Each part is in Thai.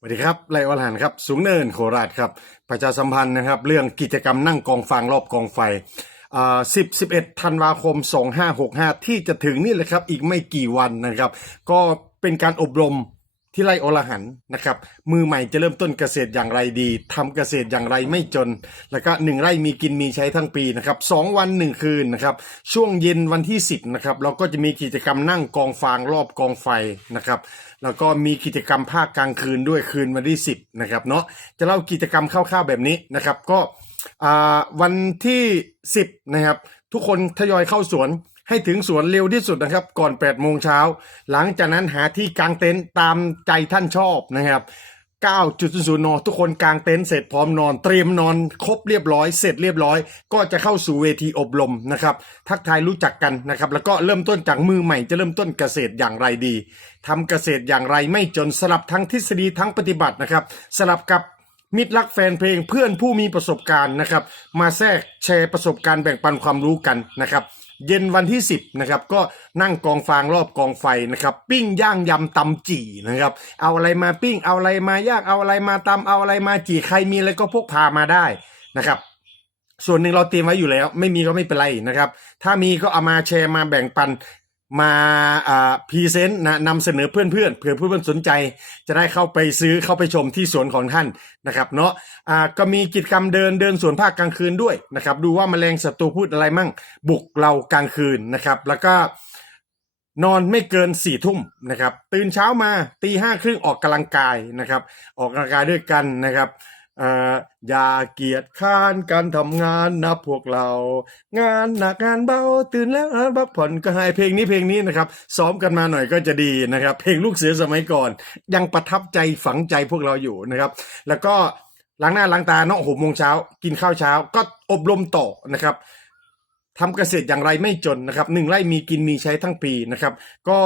สวัสดีครับไลออลหันครับ สูงเนินโคราชครับ ประชาสัมพันธ์นะครับ เรื่องกิจกรรมนั่งกองฟางรอบกองไฟอ่า10 11ธันวาคม 2565 ที่จะถึงนี่แหละครับ อีกไม่กี่วันนะครับ ก็เป็นการอบรม ที่ไร่อรหันนะครับ มือใหม่จะเริ่มต้นเกษตรอย่างไรดีทำเกษตรอย่างไรไม่จน แล้วก็หนึ่งไร่มีกินมีใช้ทั้งปีนะครับสองวันหนึ่งคืนนะครับ ช่วงเย็นวันที่ 10นะครับเราก็จะมีกิจกรรมนั่งกองฟางรอบกองไฟนะครับแล้วก็มีกิจกรรมภาคกลางคืนด้วยคืนวันที่ 10นะครับเนาะจะเล่ากิจกรรมคร่าวๆแบบนี้นะครับก็วันที่ 10นะครับทุกคนทยอยเข้าสวน ให้ถึงสวนเร็วที่สุดนะครับ ก่อน8โมงเช้า หลังจากนั้นหาที่กางเต็นท์ตามใจท่านชอบนะครับ9.0นทุกคนกางเต็นท์เสร็จพร้อมนอน เตรียมนอนครบเรียบร้อย เสร็จเรียบร้อย ก็จะเข้าสู่เวทีอบรมนะครับ ทักทายรู้จักกันนะครับ แล้วก็เริ่มต้นจากมือใหม่จะเริ่มต้นเกษตรอย่างไรดีทำเกษตรอย่างไรไม่จนสลับทั้งทฤษฎีทั้งปฏิบัตินะครับ สลับกับมิตรรักแฟนเพลงเพื่อนผู้มีประสบการณ์นะครับ มาแทรกแชร์ประสบการณ์แบ่งปันความรู้กันนะครับ เย็นวันที่ 10นะครับก็นั่งกองฟางรอบกองไฟนะครับปิ้งย่างยำตำจี่นะครับเอาอะไรมาปิ้งเอาอะไรมาย่างเอาอะไรมาตำเอาอะไรมาจี่ใครมีอะไรก็พกพามาได้นะครับส่วนหนึ่งเราเตรียมไว้อยู่แล้ว ไม่มีก็ไม่เป็นไรนะครับ ถ้ามีก็เอามาแชร์มาแบ่งปัน มาพรีเซนต์นะนำเสนอเพื่อนเพื่อนเผื่อเพื่อนสนใจ จะได้เข้าไปซื้อเข้าไปชมที่สวนของท่านนะครับเนาะอ่าก็มีกิจกรรมเดินเดินสวนภาคกลางคืนด้วยนะครับ ดูว่าแมลงศัตรูพืชอะไรมั่ง บุกเรากลางคืนนะครับ แล้วก็นอนไม่เกินสี่ทุ่มนะครับ ตื่นเช้ามาตีห้าครึ่งออกกำลังกายนะครับ ออกกำลังกายด้วยกันนะครับ อย่าเกียจค้านการทำงานนะพวกเรา งานหนักงานเบาตื่นแล้วพักผ่อนก็ให้เพลงนี้เพลงนี้นะครับซ้อมกันมาหน่อยก็จะดีนะครับ เพลงลูกเสือสมัยก่อน ยังประทับใจฝังใจพวกเราอยู่นะครับ แล้วก็ล้างหน้าล้างตาเนาะหกโมงเช้ากินข้าวเช้า ก็อบรมต่อนะครับทำเกษตรอย่างไรไม่จนนะครับหนึ่งไร่มีกินมีใช้ทั้งปีนะครับ ก็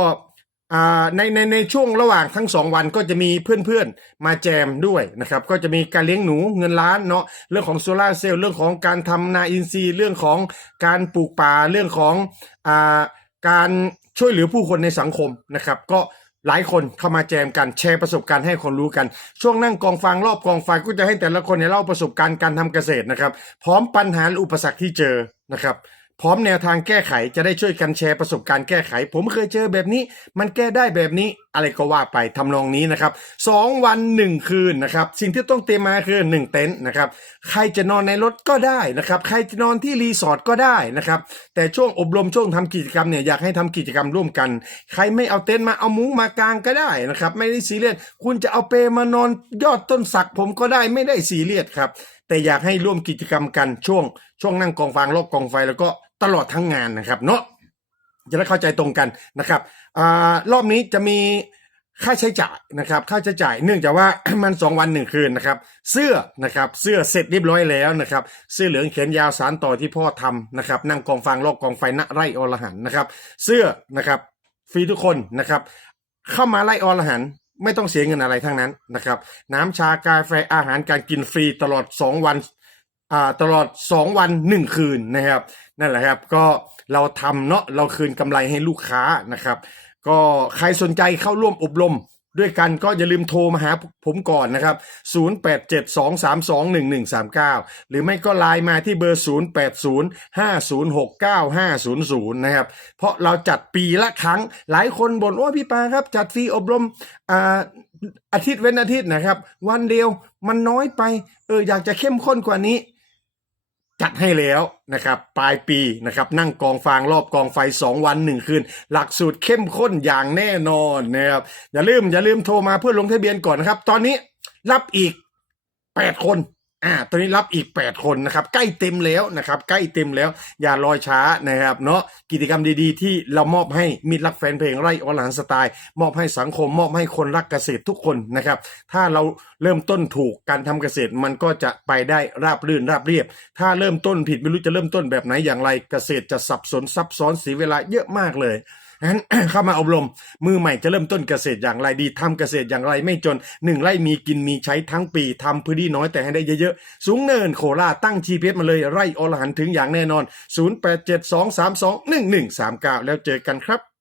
ในในในช่วงระหว่างทั้งสองวันก็จะมีเพื่อนๆมาแจมด้วยนะครับ ก็จะมีการเลี้ยงหนูเงินล้านเนาะเรื่องของโซลาร์เซลล์เรื่องของการทำนาอินทรีย์เรื่องของการปลูกป่าเรื่องของอ่าการช่วยเหลือผู้คนในสังคมนะครับ ก็หลายคนเข้ามาแจมกันแชร์ประสบการณ์ให้คนรู้กัน ช่วงนั่งกองฟางรอบกองไฟก็จะให้แต่ละคนเนี่ยเล่าประสบการณ์การทำเกษตรนะครับ พร้อมปัญหาอุปสรรคที่เจอนะครับ พร้อมแนวทางแก้ไขจะได้ช่วยกันแชร์ประสบการณ์แก้ไข ผมเคยเจอแบบนี้ มันแก้ได้แบบนี้อะไรก็ว่าไปทำนองนี้นะครับสองวันหนึ่งคืนนะครับ สิ่งที่ต้องเตรียมมาคือหนึ่งเต็นท์นะครับ ใครจะนอนในรถก็ได้นะครับ ใครจะนอนที่รีสอร์ทก็ได้นะครับ แต่ช่วงอบรมช่วงทำกิจกรรมเนี่ยอยากให้ทำกิจกรรมร่วมกัน ใครไม่เอาเต็นท์มาเอามุ้งมากางก็ได้นะครับ ไม่ได้ซีเรียสคุณจะเอาเปมานอนยอดต้นสักผมก็ได้ไม่ได้ซีเรียสครับ แต่อยากให้ร่วมกิจกรรมกันช่วง ช่วงนั่งกองฟางรอบกองไฟแล้วก็ตลอดทั้งงานนะครับเนาะ จะได้เข้าใจตรงกันนะครับอรอบนี้จะมีค่าใช้จ่ายนะครับ ค่าใช้จ่ายเนื่องจากว่ามันสองวันหนึ่งคืนนะครับ เสื้อนะครับ เสื้อเสร็จเรียบร้อยแล้วนะครับ เสื้อเหลืองแขนยาวสารต่อที่พ่อทำนะครับ นั่งกองฟางรอบกองไฟณไร่อรหันนะครับ เสื้อนะครับฟรีทุกคนนะครับ เข้ามาไล่อรหันไม่ต้องเสียเงินอะไรทั้งนั้นนะครับ น้ำชากาแฟอาหารการกินฟรีตลอด 2 วัน ตลอด 2 วัน 1 คืนนะครับ นั่นแหละครับก็เราทำเนาะเราคืนกำไรให้ลูกค้านะครับ ก็ใครสนใจเข้าร่วมอบรมด้วยกันก็อย่าลืมโทรมาหาผมก่อนนะครับ 0872321139 หรือไม่ก็ไลน์มาที่เบอร์ 0805069500 นะครับ เพราะเราจัดปีละครั้ง หลายคนบ่นว่าพี่ปาครับ จัดฟรีอบรมอ่าอาทิตย์เว้นอาทิตย์นะครับ วันเดียวมันน้อยไป เอออยากจะเข้มข้นกว่านี้ จัดให้แล้วนะครับปลายปีนะครับนั่งกองฟางรอบกองไฟ 2 วัน 1 คืน หลักสูตรเข้มข้นอย่างแน่นอนนะครับอย่าลืมอย่าลืมโทรมาเพื่อลงทะเบียนก่อนนะครับ ตอนนี้รับอีก 8 คน อ่าตอนนี้รับอีก 8 คนนะครับ ใกล้เต็มแล้วนะครับ ใกล้เต็มแล้ว อย่ารอช้านะครับ เนาะกิจกรรมดีๆ ที่เรามอบให้มิตรรักแฟนเพลงไร่อรหันต์สไตล์ มอบให้สังคม มอบให้คนรักเกษตรทุกคนนะครับ ถ้าเราเริ่มต้นถูกการทำเกษตรมันก็จะไปได้ราบรื่นราบเรียบ ถ้าเริ่มต้นผิดไม่รู้จะเริ่มต้นแบบไหนอย่างไรเกษตรจะสับสนซับซ้อนเสียเวลาเยอะมากเลย นั้นเข้ามาอบรมมือใหม่จะเริ่มต้นเกษตรอย่างไรดีทำเกษตรอย่างไรไม่จนหนึ่งไร่มีกินมีใช้ทั้งปีทำพื้นที่น้อยแต่ให้ได้เยอะๆ สูงเนินโคราตั้งชีเพชรมาเลยไร่อรหันถึงอย่างแน่นอน 0872321139 แล้วเจอกันครับ